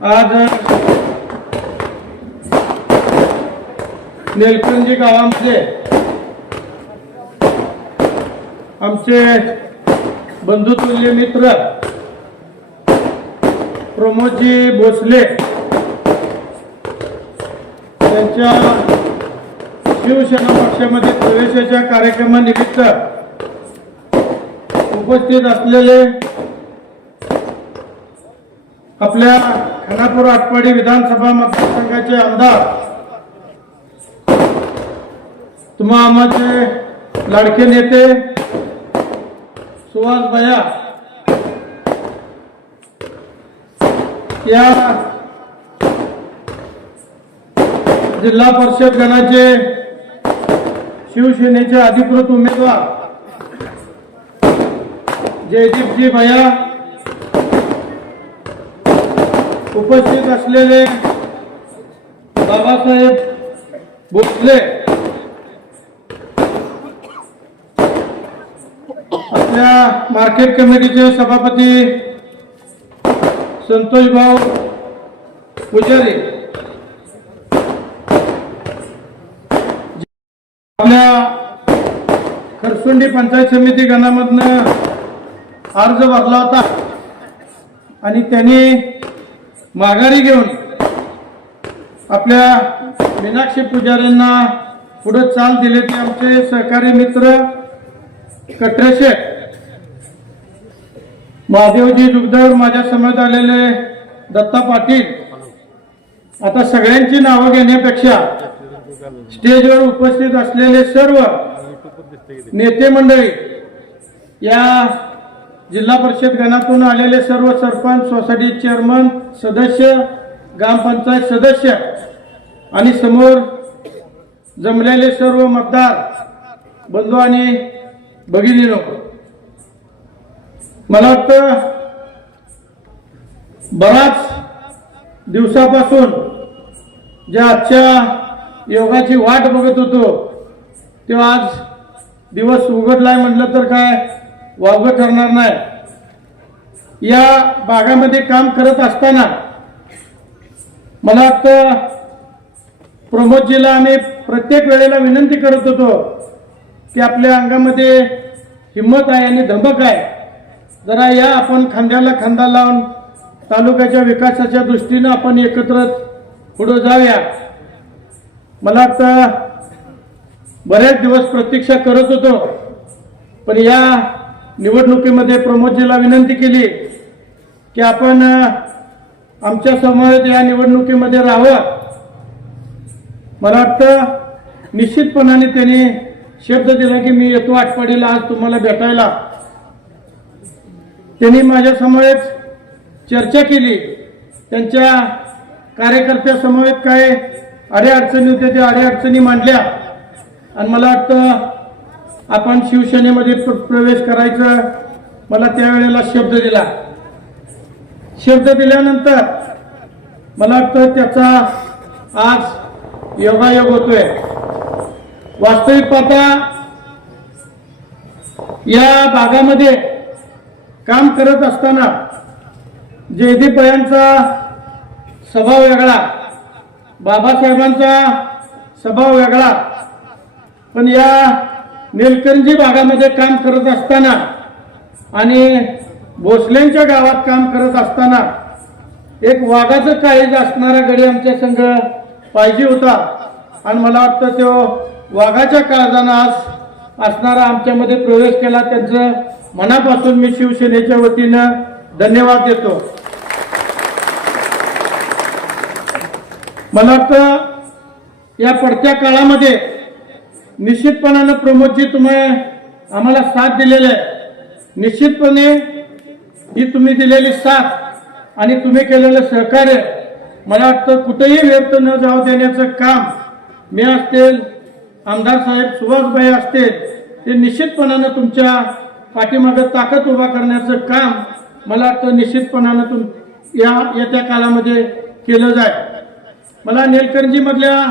आज नेलकंजी गावामध्ये आमचे बंधुतुल्य मित्र प्रमोदजी भोसले यांच्या शिवसेना पक्षामध्ये प्रवेशाच्या कार्यक्रमानिमित्त उपस्थित असलेले आपल्या खानापूर आटपाडी विधानसभा मतदारसंघाचे आमदार तुम्हा आमचे लाडके नेते सुहास भैया या जिल्हा परिषद गणाचे शिवसेनेचे अधिकृत उमेदवार जयदीपजी भैया, उपस्थित असलेले बाबासाहेब भोसले, आपल्या मार्केट कमिटीचे सभापती संतोषभाऊ पुजारी, आपल्या खरसुंडी पंचायत समिती गणामधनं अर्ज भरला होता आणि त्यांनी माघारी घेऊन आपल्या मीनाक्षी पुजारींना पुढे चाल दिले ते आमचे सहकारी मित्र कटरे शेठ, महादेवजी जुगदर, माझ्या समोर आलेले दत्ता पाटील. आता सगळ्यांची नावं घेण्यापेक्षा स्टेजवर उपस्थित असलेले सर्व नेते मंडळी, या जिल्हा परिषद गणातून आलेले सर्व सरपंच, सोसायटी चेअरमन, सदस्य, ग्रामपंचायत सदस्य आणि समोर जमलेले सर्व मतदार बंधू आणि भगिनीनो, मला वाटतं बराच दिवसापासून ज्या आजच्या योगाची वाट बघत होतो तेव्हा आज दिवस उघडलाय म्हटलं तर काय वावगं ठरणार नाही. या भागामध्ये काम करत असताना मला वाटतं प्रमोदजीला आम्ही प्रत्येक वेळेला विनंती करत होतो की आपल्या अंगामध्ये हिंमत आहे आणि धमक आहे, जरा या आपण खांद्याला खांदा लावून तालुक्याच्या विकासाच्या दृष्टीनं आपण एकत्र पुढे जाऊया. मला वाटतं बरेच दिवस प्रतीक्षा करत होतो, पण या निवडणुकीमध्ये प्रमोदजीला विनंती केली की आपण आमच्या समोर या निवडणुकीमध्ये राहावं. मला वाटतं निश्चितपणाने त्यांनी शब्द दिला की मी येतो आटपाडीला आज तुम्हाला भेटायला. त्यांनी माझ्या समोर चर्चा केली, त्यांच्या कार्यकर्त्यासमोर काय अडीअडचणी होत्या त्या अडीअडचणी मांडल्या आणि मला वाटतं आपण शिवसेनेमध्ये प्रवेश करायचं मला त्यावेळेला शब्द दिला. शब्द दिल्यानंतर मला वाटतं त्याचा आज योगायोग होतोय. वास्तविक पाहता या भागामध्ये काम करत असताना जयदीप यांचा स्वभाव वेगळा, बाबासाहेबांचा स्वभाव वेगळा, पण या नेलकंजी भागामध्ये काम करत असताना आणि भोसलेंच्या गावात काम करत असताना एक वाघाचं काळीज असणारा गडी आमच्या संघ पाहिजे होता आणि मला वाटतं तो वाघाच्या काळजानं आज असणारा आमच्यामध्ये प्रवेश केला. त्यांचं मनापासून मी शिवसेनेच्या वतीनं धन्यवाद देतो. मला वाटतं या पडत्या काळामध्ये निश्चितपणानं प्रमोदजी तुम्ही आम्हाला साथ दिलेली आहे. निश्चितपणे ही तुम्ही दिलेली साथ आणि तुम्ही केलेलं सहकार्य मला वाटतं कुठेही व्यर्थ न जाऊ देण्याचं काम मी असतील, आमदार साहेब सुभाषभाई असतील, ते निश्चितपणानं तुमच्या पाठीमागे ताकद उभा करण्याचं काम मला वाटतं निश्चितपणानं येत्या काळामध्ये केलं जाईल. मला नेलकंजी मधल्या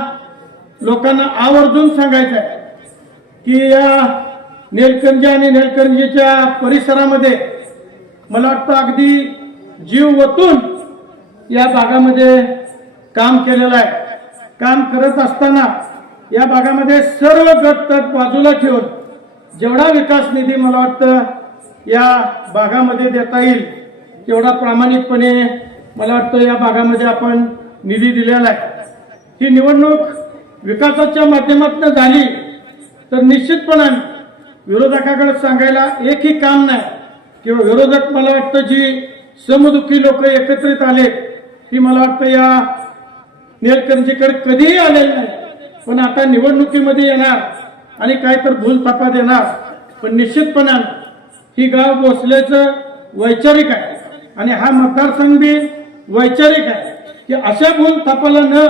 लोकांना आवर्जून सांगायचं आहे की या नेलकंजी आणि नेलकंजीच्या परिसरामध्ये मला वाटतं अगदी जीव ओतून या भागामध्ये काम केलेलं आहे. काम करत असताना या भागामध्ये सर्व गट बाजूला ठेवून जेवढा विकास निधी मला वाटतं या भागामध्ये देता येईल तेवढा प्रामाणिकपणे मला वाटतं या भागामध्ये आपण निधी दिलेला आहे. ही निवडणूक विकासाच्या माध्यमातून झाली तर निश्चितपणाने विरोधकाकडे सांगायला एकही काम नाही किंवा विरोधक मला वाटतं जी समदुखी लोक एकत्रित आले ती मला वाटतं या निलकंठजीकडे कधीही आलेली नाही. पण आता निवडणुकीमध्ये येणार आणि काय तर भूलथापा देणार. पण निश्चितपणाने ही गाव भोसलेचं वैचारिक आहे आणि हा मतदारसंघ बी वैचारिक आहे की अशा भूलथापाला न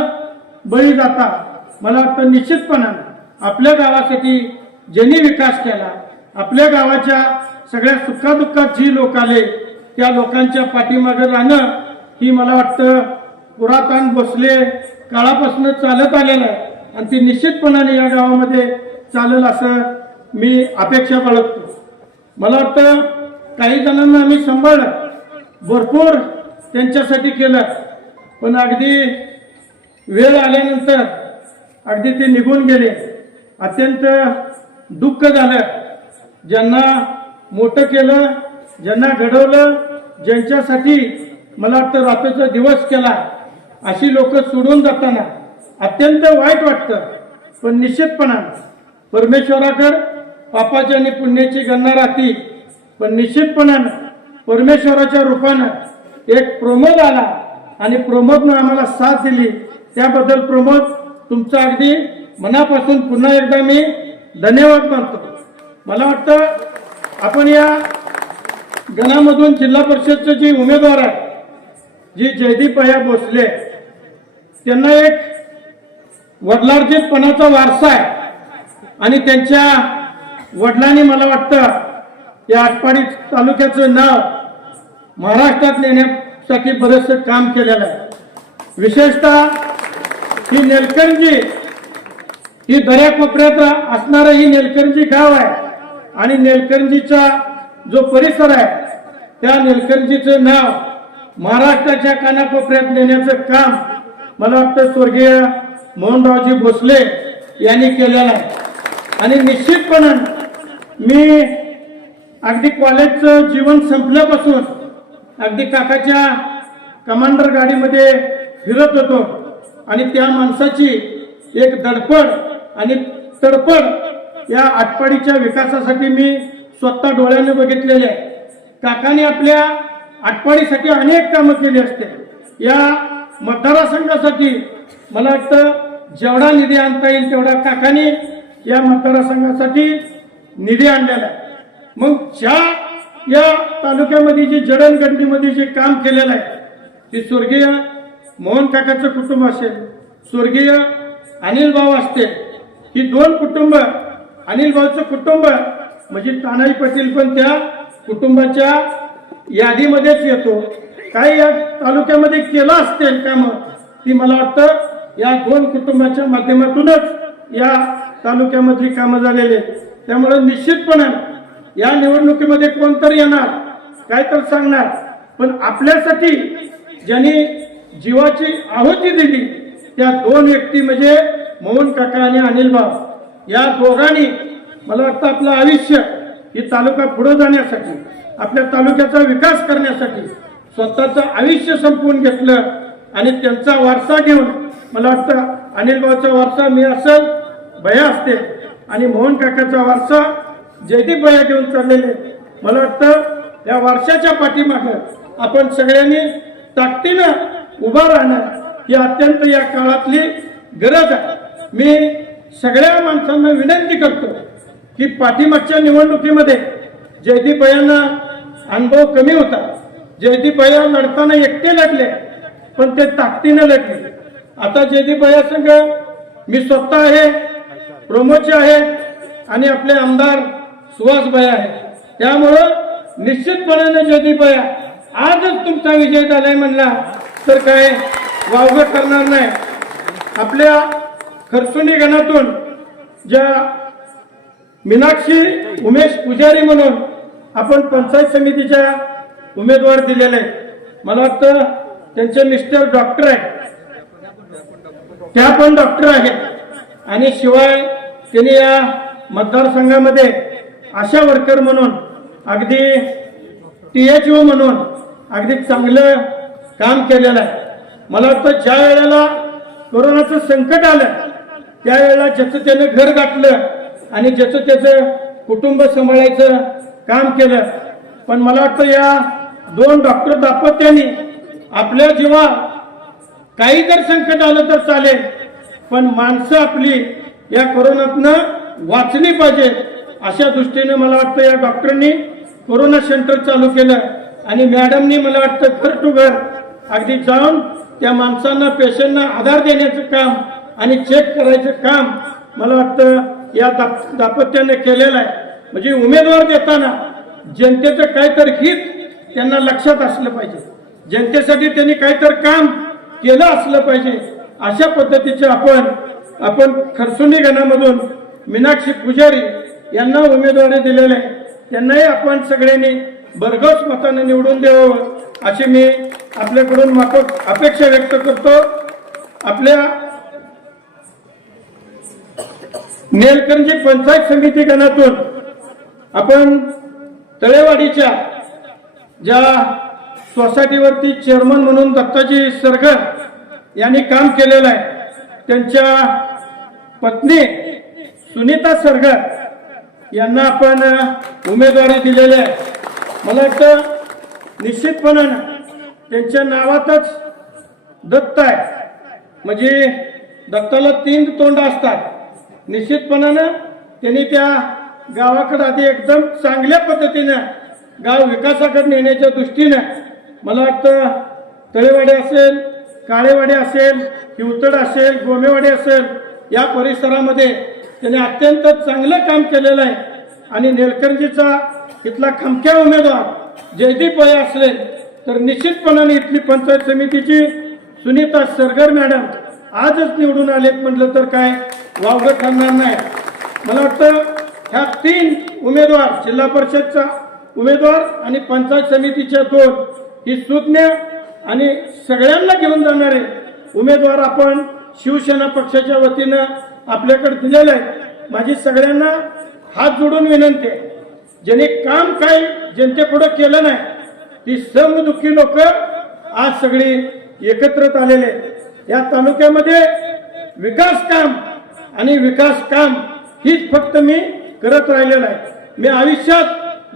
बळी जाता मला वाटतं निश्चितपणाने आपल्या गावासाठी ज्यांनी विकास केला आपल्या गावाच्या सगळ्या सुखादुःखात जी लोक आले त्या लोकांच्या पाठीमागे राहणं ही मला वाटतं पुरातन भोसले काळापासून चालत आलेलं आहे आणि ती निश्चितपणाने या गावामध्ये चालेल असं मी अपेक्षा बाळगतो. मला वाटतं काही जणांना आम्ही सांभाळलं भरपूर त्यांच्यासाठी केलं पण अगदी वेळ आल्यानंतर अगदी ते निघून गेले. अत्यंत दुःख झालं. ज्यांना मोठं केलं ज्यांना घडवलं ज्यांच्यासाठी मला वाटतं रात्रीचा दिवस केला अशी लोक सोडून जाताना अत्यंत वाईट वाटतं. पण निश्चितपणाने परमेश्वराकडे पापाची आणि पुण्याची गणना राहती. पण निश्चितपणाने परमेश्वराच्या रूपानं एक प्रमोद आला आणि प्रमोदनं आम्हाला साथ दिली. त्याबद्दल प्रमोद तुमचा अगदी मनापासून पुन्हा एकदा मी धन्यवाद मानतो. मला वाटतं आपण या गणामधून जिल्हा परिषदचे जे उमेदवार आहेत जी जयदीप भैया भोसले त्यांना एक वडिलार्जितपणाचा वारसा आहे आणि त्यांच्या वडिलांनी मला वाटतं या आटपाडी तालुक्याचं नाव महाराष्ट्रात नेण्यासाठी बरेचसं काम केलेलं आहे. विशेषतः ही निलकंठजी ही दर्याकोपऱ्यात असणारं ही निलकंठजी गाव आहे आणि निलकंठजीचा जो परिसर आहे त्या निलकंठजीचं नाव महाराष्ट्राच्या कानाकोपऱ्यात नेण्याचं काम मला वाटतं स्वर्गीय मोहनरावजी भोसले यांनी केलेलं आहे. आणि निश्चितपणे मी अगदी कॉलेजचं जीवन संपल्यापासून अगदी काकाच्या कमांडर गाडीमध्ये फिरत होतो आणि त्या माणसाची एक धडपड आणि तडपड या आटपाडीच्या विकासासाठी मी स्वतः डोळ्याने बघितलेले आहे. काकाने आपल्या आटपाडीसाठी अनेक कामं केली असते. या मतदारसंघासाठी मला वाटतं जेवढा निधी आणता येईल तेवढा काकाने या मतदारसंघासाठी निधी आणलेला आहे. मग ज्या या तालुक्यामध्ये जे जडणघडणीमध्ये जे काम केलेलं आहे ते स्वर्गीय मोहन काकाचं कुटुंब असेल स्वर्गीय अनिल भाऊ असते ही दोन कुटुंब अनिल भाऊचं कुटुंब म्हणजे तानाजी पाटील पण त्या कुटुंबाच्या यादीमध्येच येतो. काही या तालुक्यामध्ये केलं असतील कामं ती मला वाटतं या दोन कुटुंबाच्या माध्यमातूनच या तालुक्यामधली कामं झालेली आहेत. त्यामुळे निश्चितपणे या निवडणुकीमध्ये कोणतरी येणार काय तर सांगणार पण आपल्यासाठी ज्यांनी जीवाची आहुती दिली त्या दोन व्यक्ती म्हणजे मोहन काका आणि अनिल भाऊ या दोघांनी मला वाटतं आपलं आयुष्य ही तालुका पुढे जाण्यासाठी आपल्या तालुक्याचा विकास करण्यासाठी स्वतःचं आयुष्य संपवून घेतलं आणि त्यांचा वारसा घेऊन मला वाटतं अनिल भाऊचा वारसा मी असेल भया असते आणि मोहन काकाचा वारसा जयदीप भैया घेऊन चाललेले. मला वाटतं या वर्षाच्या पाठीमागे आपण सगळ्यांनी ताकदीनं उभा राहणं ही अत्यंत या काळातली गरज आहे. मी सगळ्या माणसांना विनंती करतो की पाठीमागच्या निवडणुकीमध्ये जयदीप भैयांना अनुभव कमी होता. जयदीप भैया लढताना एकटे लढले पण ते ताकदीनं लढले. आता जयदीप भैया संघ मी स्वतः आहे प्रमोदचे आहे आणि आपले आमदार सुहास भैया आहे. त्यामुळं निश्चितपणे जयदीप भैया आजच तुमचा विजय झालाय म्हणला तर काय वावगं करणार नाही. आपल्या खरसुंडी गणातून ज्या मीनाक्षी उमेश पुजारी म्हणून आपण पंचायत समितीच्या उमेदवार दिलेले आहेत. मला वाटतं त्यांचे मिस्टर डॉक्टर आहेत, त्या पण डॉक्टर आहेत आणि शिवाय त्यांनी या मतदारसंघामध्ये आशा वर्कर म्हणून अगदी THO म्हणून अगदी चांगलं काम केलेलं आहे. मला वाटतं ज्या वेळेला कोरोनाचं संकट आलं त्यावेळेला ज्याचं त्यानं घर गाठलं आणि ज्याचं त्याचं कुटुंब सांभाळायचं काम केलं. पण मला वाटतं या 2 डॉक्टर दाम्पत्यांनी आपल्या जीवा काही जर संकट आलं तर चालेल, पण माणसं आपली या कोरोनातनं वाचली पाहिजे अशा दृष्टीने मला वाटतं या डॉक्टरांनी कोरोना सेंटर चालू केलं आणि मॅडमनी मला वाटतं घर टू घर अगदी जाऊन त्या माणसांना पेशंटना आधार देण्याचं काम आणि चेक करायचं काम मला वाटतं या दाम्पत्याने केलेलं आहे. म्हणजे उमेदवार देताना जनतेचं काहीतरी हित त्यांना लक्षात असलं पाहिजे, जनतेसाठी त्यांनी काहीतरी काम केलं असलं पाहिजे. अशा पद्धतीचे आपण खरसुंडी गणामधून मीनाक्षी पुजारी यांना उमेदवारी दिलेली आहे. त्यांनाही आपण सगळ्यांनी भरघोस मताने निवडून द्यावं अशी मी आपल्याकडून अपेक्षा व्यक्त करतो. आपल्या नेलकंजी पंचायत समिती गणातून आपण तळेवाडीच्या ज्या सोसायटीवरती चेअरमन म्हणून दत्ताजी सरगर यांनी काम केलेलं आहे, त्यांच्या पत्नी सुनीता सरगर यांना आपण उमेदवारी दिलेली आहे. मला वाटतं निश्चितपणानं त्यांच्या नावातच दत्त आहे, म्हणजे दत्ताला 3 तोंड असतात. निश्चितपणानं त्यांनी त्या गावाकडे आधी एकदम चांगल्या पद्धतीनं गाव विकासाकडे नेण्याच्या दृष्टीनं मला वाटतं तळेवाडी असेल, काळेवाडी असेल, हिवतड असेल, गोमेवाडी असेल या परिसरामध्ये त्यांनी अत्यंत चांगलं काम केलेलं आहे. आणि नेलकंजीचा इथला खमक्या उमेदवार जयदीप भैया असेल तर निश्चितपणाने इथली पंचायत समितीची सुनीता सरगर मॅडम आजच निवडून आलेत म्हटलं तर काय वावगं ठरणार नाही. मला वाटतं ह्या 3 उमेदवार, जिल्हा परिषदचा उमेदवार आणि पंचायत समितीच्या 2 ही सुज्ञ आणि सगळ्यांना घेऊन जाणारे उमेदवार आपण शिवसेना पक्षाच्या वतीनं आपल्याकडे दिलेलं आहे. माझी सगळ्यांना हात जोडून विनंती आहे, ज्यांनी काम काय जनतेपुढे केलं नाही ती समदुःखी लोक आज सगळी एकत्रित आलेले. या तालुक्यामध्ये विकास काम हीच फक्त मी करत राहिलेलं आहे. मी आयुष्यात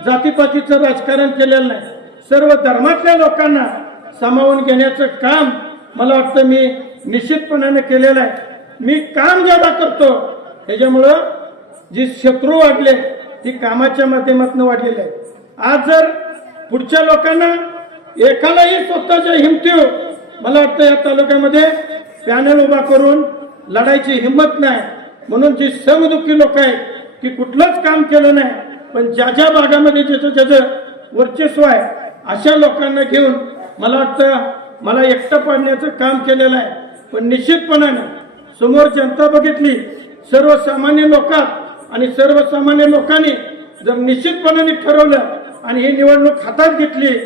जातीपातीचं राजकारण केलेलं नाही. सर्व धर्मातल्या लोकांना सामावून घेण्याचं काम मला वाटतं मी निश्चितपणाने केलेलं आहे. मी काम ज्यादा करतो त्याच्यामुळं जी शत्रू वाढले ती कामाच्या माध्यमातून वाढलेली आहे. आज जर पुढच्या लोकांना एकालाही स्वतःच्या हिमतीवर मला वाटतं या तालुक्यामध्ये पॅनल उभा करून लढायची हिंमत नाही. म्हणून जी समदुःखी लोक आहेत की कुठलंच काम केलं नाही पण ज्या ज्या भागामध्ये ज्याचं वर्चस्व आहे अशा लोकांना घेऊन मला वाटतं मला एकटं पाडण्याचं काम केलेलं आहे. पण निश्चितपणाने समोर जनता बघितली, सर्वसामान्य लोकात आणि सर्वसामान्य लोकांनी जर निश्चितपणाने ठरवलं आणि ही निवडणूक हातात घेतली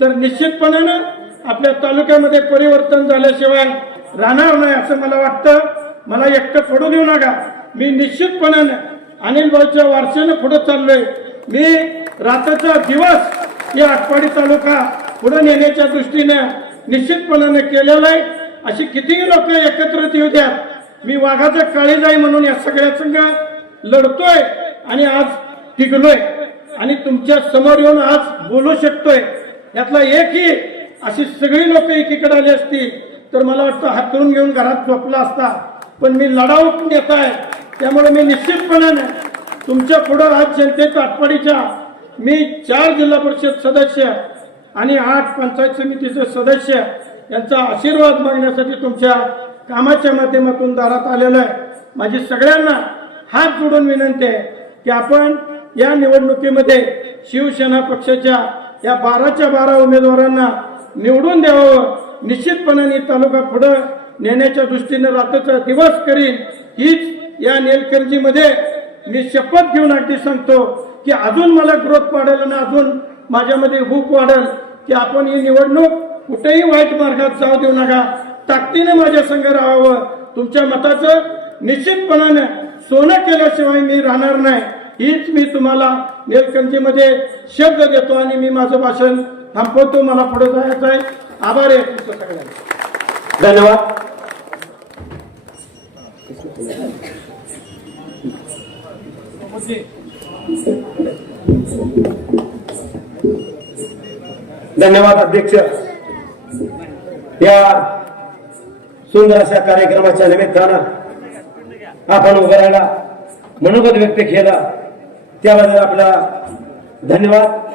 तर निश्चितपणानं आपल्या तालुक्यामध्ये परिवर्तन झाल्याशिवाय राहणार नाही असं मला वाटतं. मला एकटं पडू देऊ नका. मी निश्चितपणानं अनिल भाऊच्या वारशानं पुढे चाललोय. मी रात्रीचा दिवस या आटपाडी तालुका पुढे नेण्याच्या दृष्टीनं निश्चितपणाने केलेला आहे. अशी कितीही लोक एकत्रित येऊ द्या, मी वाघाचं काळीज आहे म्हणून या सगळ्या संघ लढतोय आणि आज टिकलोय आणि तुमच्या समोर येऊन आज बोलू शकतोय. यातला एकही अशी सगळी लोक एकीकडे आली असती तर मला वाटतं हातरून घेऊन घरात झोपला असता. पण मी लढाऊ नेता आहे, त्यामुळे मी निश्चितपणाने तुमच्या पुढे आज जनतेच्या आटपाडीच्या मी 4 जिल्हा परिषद सदस्य आणि 8 पंचायत समितीचे सदस्य यांचा आशीर्वाद मागण्यासाठी तुमच्या कामाच्या माध्यमातून दारात आलेलं आहे. माझी सगळ्यांना हात जोडून विनंती आहे की आपण या निवडणुकीमध्ये शिवसेना पक्षाच्या या 12च्या 12 उमेदवारांना निवडून द्यावं. निश्चितपणाने तालुका पुढे नेण्याच्या दृष्टीने रात्रीचा दिवस करीन. हीच या नेलकंजीमध्ये मी शपथ घेऊन अगदी सांगतो की अजून मला ग्रोथ वाढेल आणि अजून माझ्यामध्ये हुक वाढेल की आपण ही निवडणूक कुठेही वाईट मार्गात जाऊ देऊ नका. ताकदीने माझ्या संघ राहावं. तुमच्या मताचं निश्चितपणाने सोनं केल्याशिवाय मी राहणार नाही, हीच मी तुम्हाला नेलकंठीमध्ये शब्द देतो आणि मी माझं भाषण थांबवतो. मला पुढे जायचं आहे. आभार आहे तुमचं सगळ्यांना. धन्यवाद. धन्यवाद अध्यक्ष. या सुंदर अशा कार्यक्रमाच्या निमित्तानं आपण उभं राहायला मनोगत व्यक्त केलं त्याबद्दल आपला धन्यवाद.